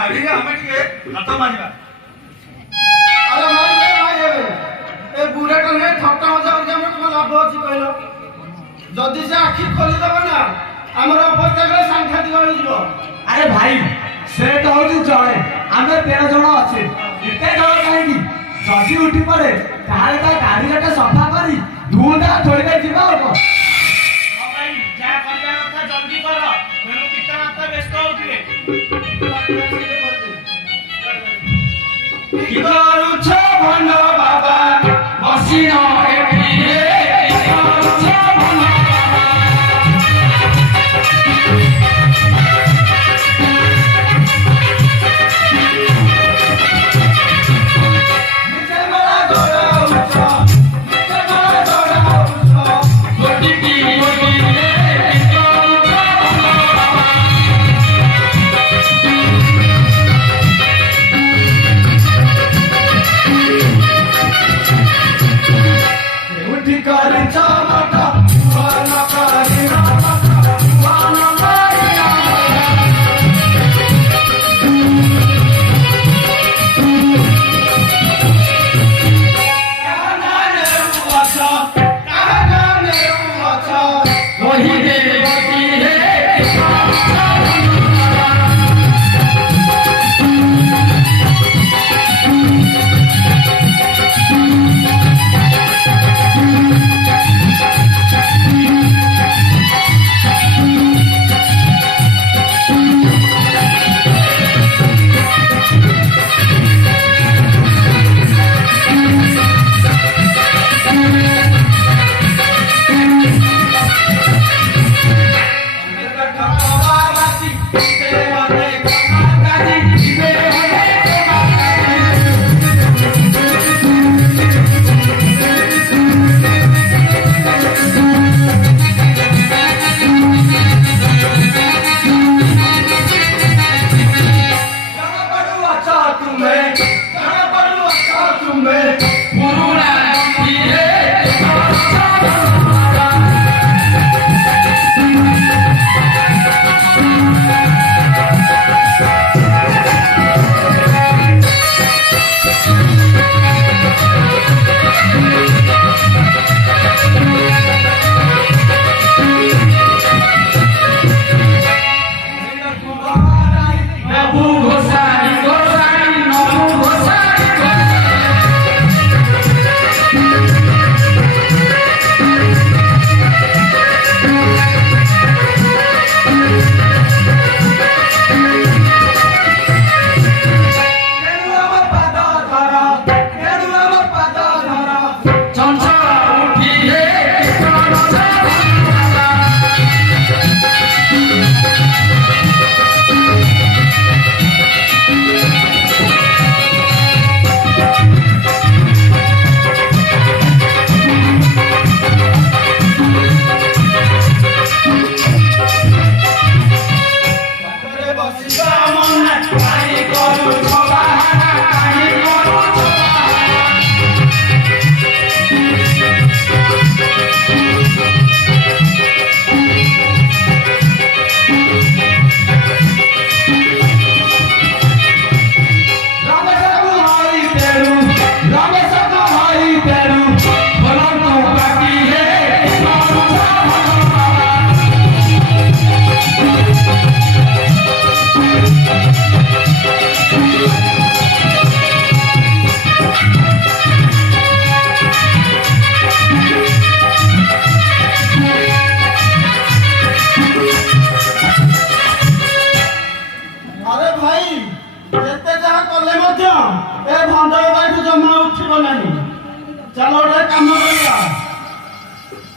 ଧାଡ଼ିରେ ଆମେ ଟିକେ ହାତ ମାରିବା। ଆରେ ଭାଇ ଏ ବୁଢ଼ାଟା ନୁହେଁ ଥଟ୍ଟା ମଜା କରିକି ଆମର କଣ ଲାଭ ଅଛି କହିଲ? ଯଦି ସେ ଆଖି ଖୋଲିଦେବ ନା ଆମର ଅବସ୍ଥା କଲେ ସାଂଘାତିକ ହେଇଯିବ। ଆରେ ଭାଇ ସେ ତ ହଉଛି ଜଣେ, ଆମେ 13 ଜଣ ଅଛେ, ଏତେ ଜଣ କାହିଁକି? ଯଦି ଉଠି ପଡେ ତାହେଲେ ତା ଗାଡ଼ିଟା ସଫା କରି ଧୂଳଟା ଥୋଇଲେ ଯିବା ଆଉ କଣ? ଭାଇ ଯାହା କରିବା କଥା ଜଲ୍ଦି କର, ତେଣୁ ପିତାମାତା ବ୍ୟସ୍ତ ହଉଥିବେ। କି କରୁଛ ଭଣ୍ଡ ବାବା ବସିନ ଏଠି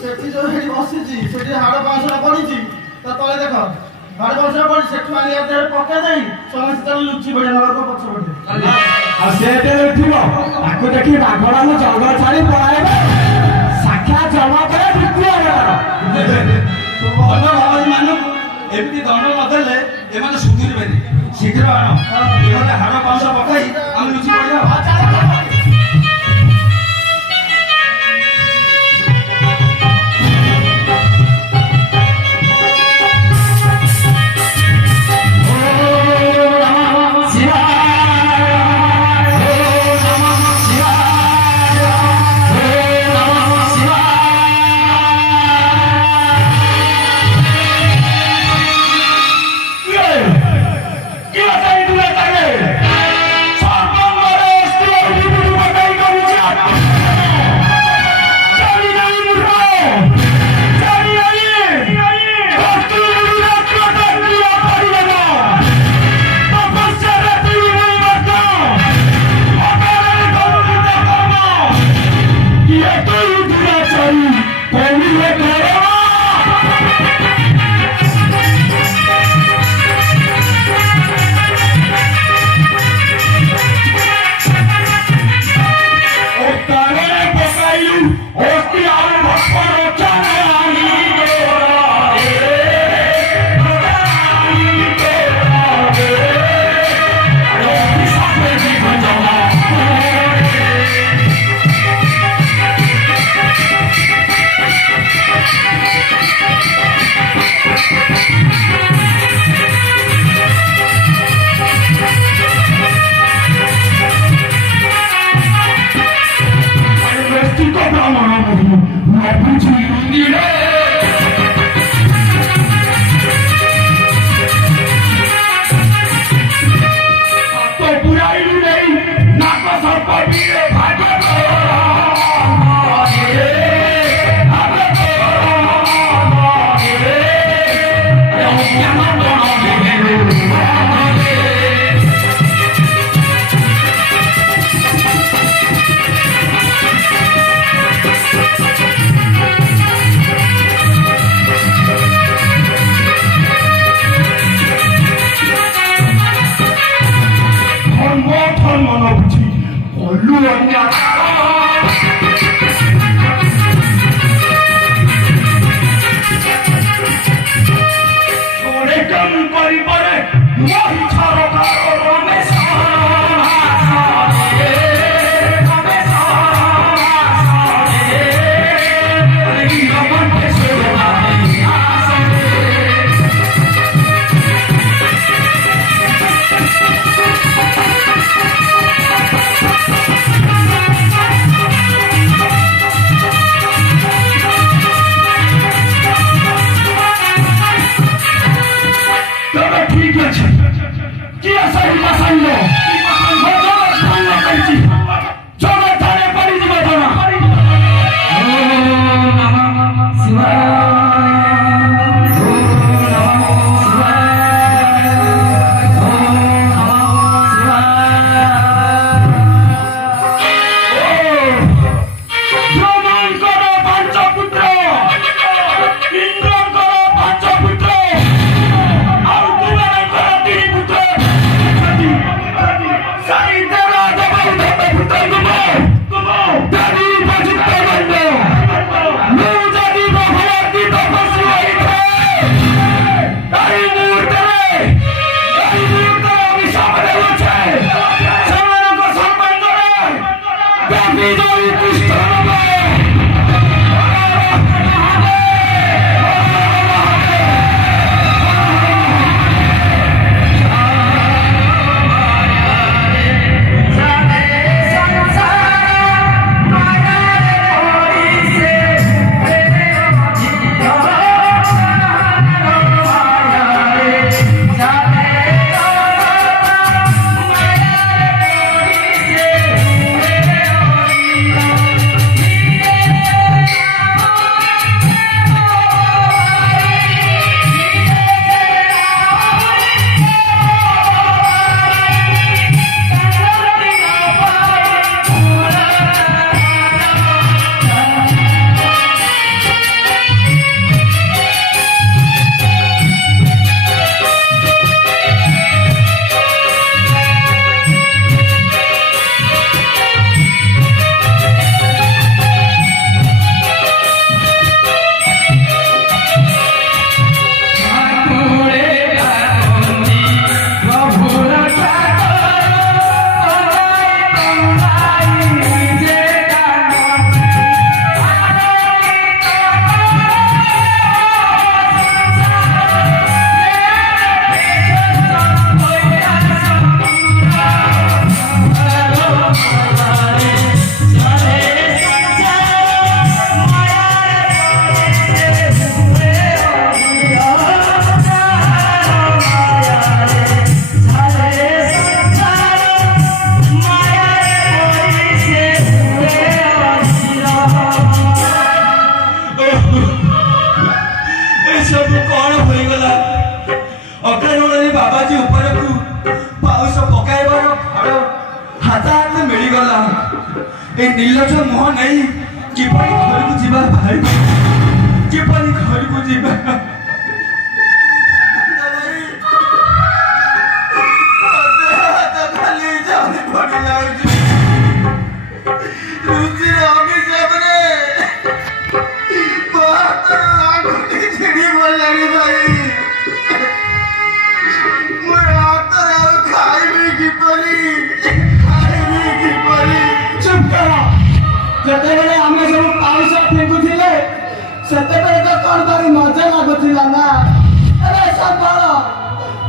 ସେଠି ଯୋଉ ସେଠି ବସିଛି ସେଠି ହାଡ଼ ପାଉଁଶଟା ପଡ଼ିଛି ତା ତଳେ ଦେଖ ହାଡ଼ ପାଉଁଶଟା ପଡ଼ିଛି ସେଠୁ ଆଣି ଦେହରେ ପକେଇ ଦେଇ ସମସ୍ତେ ତାହେଲେ ଲୁଚି ପଡ଼ିଆ ନଳକ ପଛପଟେ ଆଉ ସେ ଯେତେବେଳେ ଉଠିବ ତାକୁ ଦେଖି ବାଘଟା ମୁଁ ଜଙ୍ଗଲ ଛାଡ଼ି ପଳାଇବେ ସାକ୍ଷାତ ଜମା ପରେ ମୃତ୍ୟୁ ଭଲ ଭାବରେ ମାନଙ୍କୁ ଏମିତି ଦଣ୍ଡ ନଦେଲେ ଏମାନେ ସୁଧୁରିବେନି। ଶୀଘ୍ର ଆଣ ଦେହରେ ହାଡ଼ ପାଉଁଶ ପକାଇ ଆମେ ଲୁଚି ପଡ଼ିବା। ଅଲୁ ଅନ୍ୟ छोड़े कम करी पड़े वही सरकार रमेश निर्लज मुह नहीं किपरि घर को जीवा भाई किपरि घर को जीवा ଯେତେବେଳେ ଆମେ ସବୁ ପାଉଁଶ ଫିଙ୍ଗୁଥିଲେ ସେତେବେଳେ ତ କଣ କରି ମଜା ଲାଗୁଥିଲା ନା ଏବେ ସମ୍ବଳ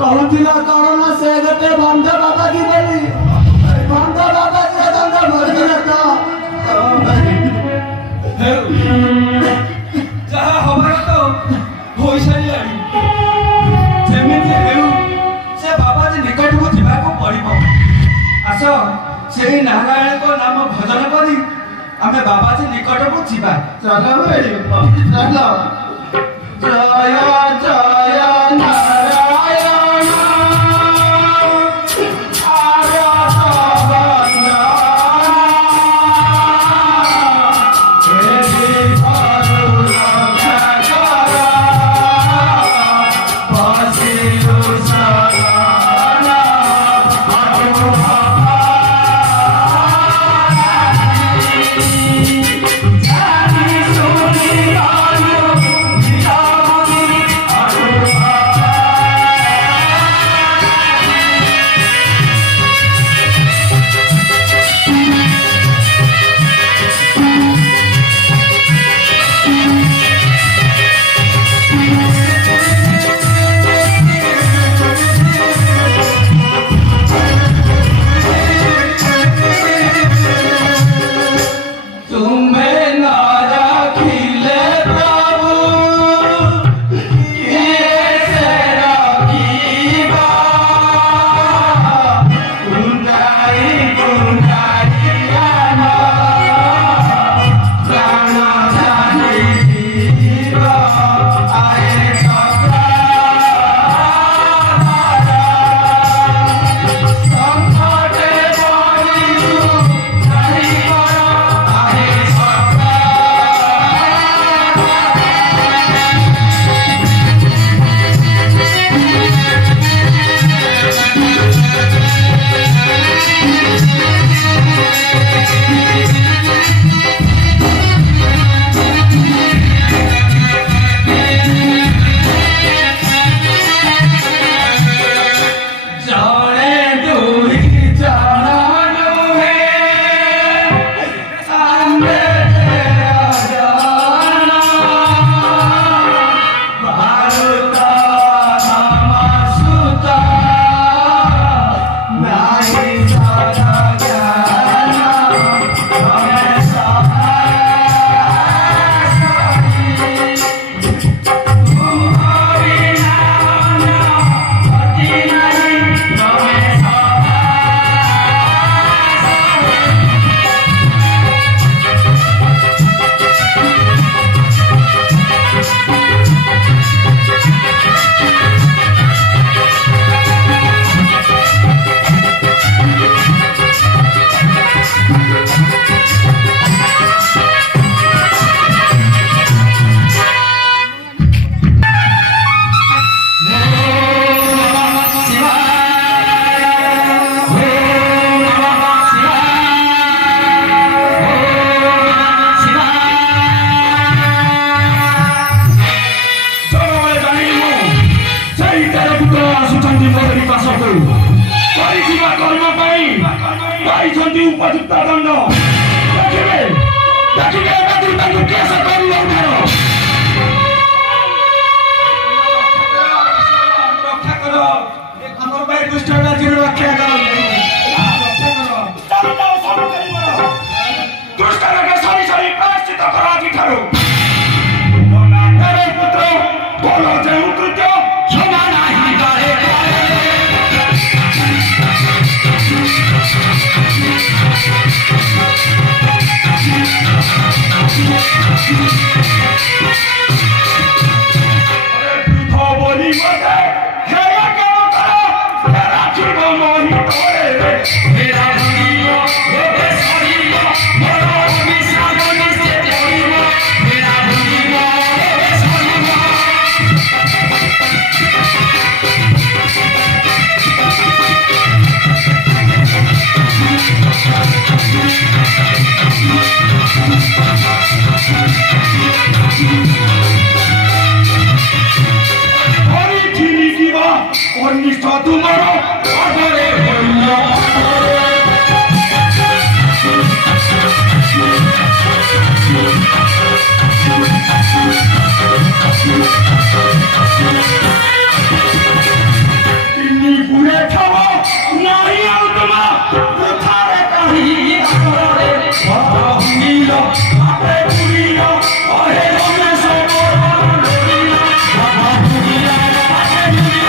କହୁଥିଲା କଣ ନା ସେ ଗୋଟେ ଭଣ୍ଡ ବାବାଜୀ ବୋଲି ଭଣ୍ଡ ବାବାଜୀ ଦଣ୍ଡ ମରିଗଲେ ତ ଯାହା ହବାର ତ ହୋଇସାରିଲାଣି ଯେମିତି ହେଉ ସେ ବାବାଜୀ ନିକଟକୁ ଯିବାକୁ ପଡ଼ିବ ଆସ ସେହି ନାରାୟଣଙ୍କ ନାମ ଭଜନ କରି ଆମେ ବାବାଜୀ ନିକଟକୁ ଯିବା ଚାଲ ଚାଲ ଜୟ ଜୟ ନାରାୟଣ କରିଥିବା କର୍ମ ପାଇଁ ପାଇଛନ୍ତି ଉପଯୁକ୍ତ ଦଣ୍ଡ। ଦେଖିବେ ଦେଖିବେ ଏକାଥରେ ତାଙ୍କୁ କେସ କରିବ ଉଦ୍ଧାର। ରକ୍ଷା କର ଆମର ଭାଇ ଦୁଷ୍ଟଟା ଯିଏ ରକ୍ଷା କର ରକ୍ଷା କର। ଚାଲ ଚାଲ ସବୁ କରିବ। ଦୁଷ୍ଟରକେ ସରି ସରି ପ୍ରାୟଶ୍ଚିତ କର ଆଜିଠାରୁ। ପୁତ୍ର ବୋଲ ଯେଉଁ କୃତ୍ୟ କ୍ଷମା ନାହିଁ କରେ। ବୃଥ ବୋଲି ମତେ ହେୟ କେନ କର ରାଖିବ ମୋହି ତୋରେ ହେରା ଭଙ୍ଗିବ ଏବେ ସରିବ ମୋର ଅଭିଶାପ ନିଶ୍ଚେ ପଡ଼ିବ ହେରା ଭଙ୍ଗିବ ଏବେ ସରିବ। অনিষ্ট তোমার অধরে হইল। তিনি পুড়ে খাব নাই আর তোমা কোথারে কাহি আমরে ভাঙিল আপে পুরিল অহে রমেশ লড়িল বাবা পুরিল আপে পুরিল।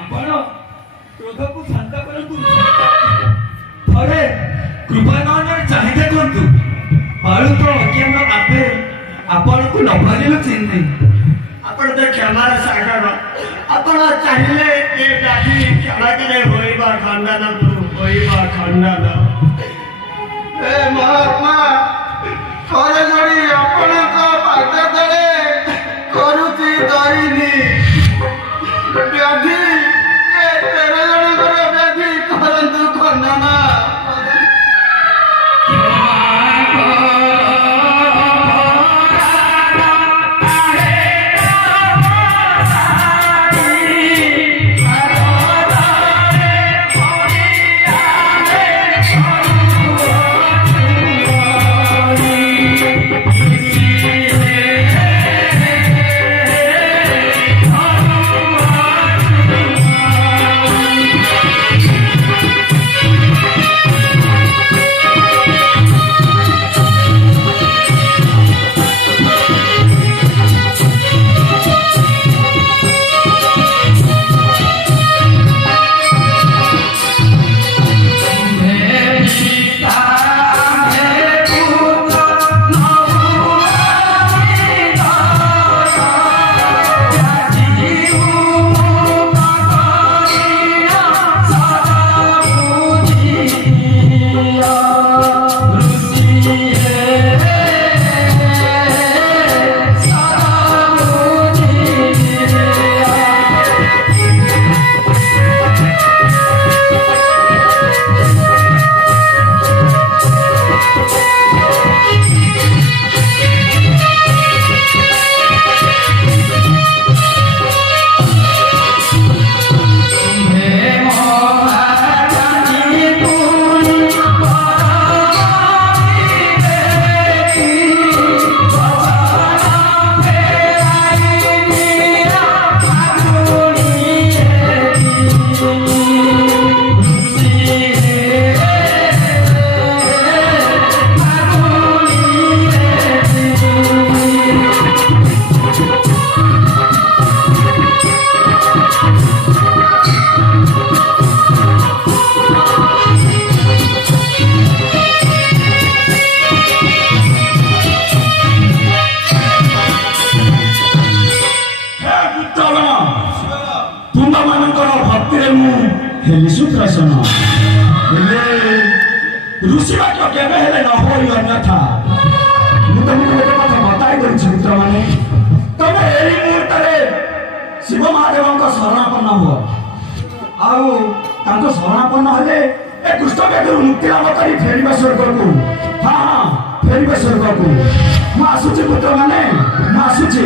ଆପଣ କ୍ରୋଧକୁ ଶାନ୍ତ କରନ୍ତୁ। ଥରେ କୃପାନୟନରେ ଚାହିଁ ଦେଖନ୍ତୁ ବାଳୁତ ଅଜ୍ଞାନ ଆପେ ଆପଣଙ୍କୁ ନ ଭରିଲ ଚିହ୍ନି। ଆପଣ ତ କ୍ଷମାର ସାଗର। ଆପଣ ଚାହିଁଲେ ଏ ବ୍ୟାଧି କ୍ଷମାକରେ ହୋଇବା ଖଣ୍ଡନକୁ ହୋଇବା ଖଣ୍ଡନ। ଏ ମହାତ୍ମା ଥରେ ଯୋଡ଼ି ଆପଣଙ୍କ ପାଦ ତଳେ କରୁଛି ଦଇନି ବ୍ୟାଧି ଏ 13 ଜଣଙ୍କର ବ୍ୟାଧି କରନ୍ତୁ ଖଣ୍ଡନ। ହେଲି ସୂତ୍ରାସନ ହେଲେ ଋଷି ବାକ୍ୟ କେବେ ହେଲେ ନ ହୋଇ ଅନ୍ୟଥା ମୁଁ ତମକୁ ଗୋଟେ କଥା ବତାଇ କରିଛି ମିତ୍ରମାନେ ତମେ ଏହି ମୁହୂର୍ତ୍ତରେ ଶିବ ମହାଦେବଙ୍କ ଶରଣାପନ୍ନ ହୁଅ ଆଉ ତାଙ୍କ ଶରଣାପନ୍ନ ହେଲେ ଏ ଦୁଷ୍ଟ ବ୍ୟାଧିରୁ ମୁକ୍ତି ଲାଭ କରି ଫେରିବା ସ୍ୱର୍ଗକୁ। ହଁ ଫେରିବା ସ୍ୱର୍ଗକୁ। ମୁଁ ଆସୁଛି ପୁତ୍ରମାନେ, ମୁଁ ଆସୁଛି।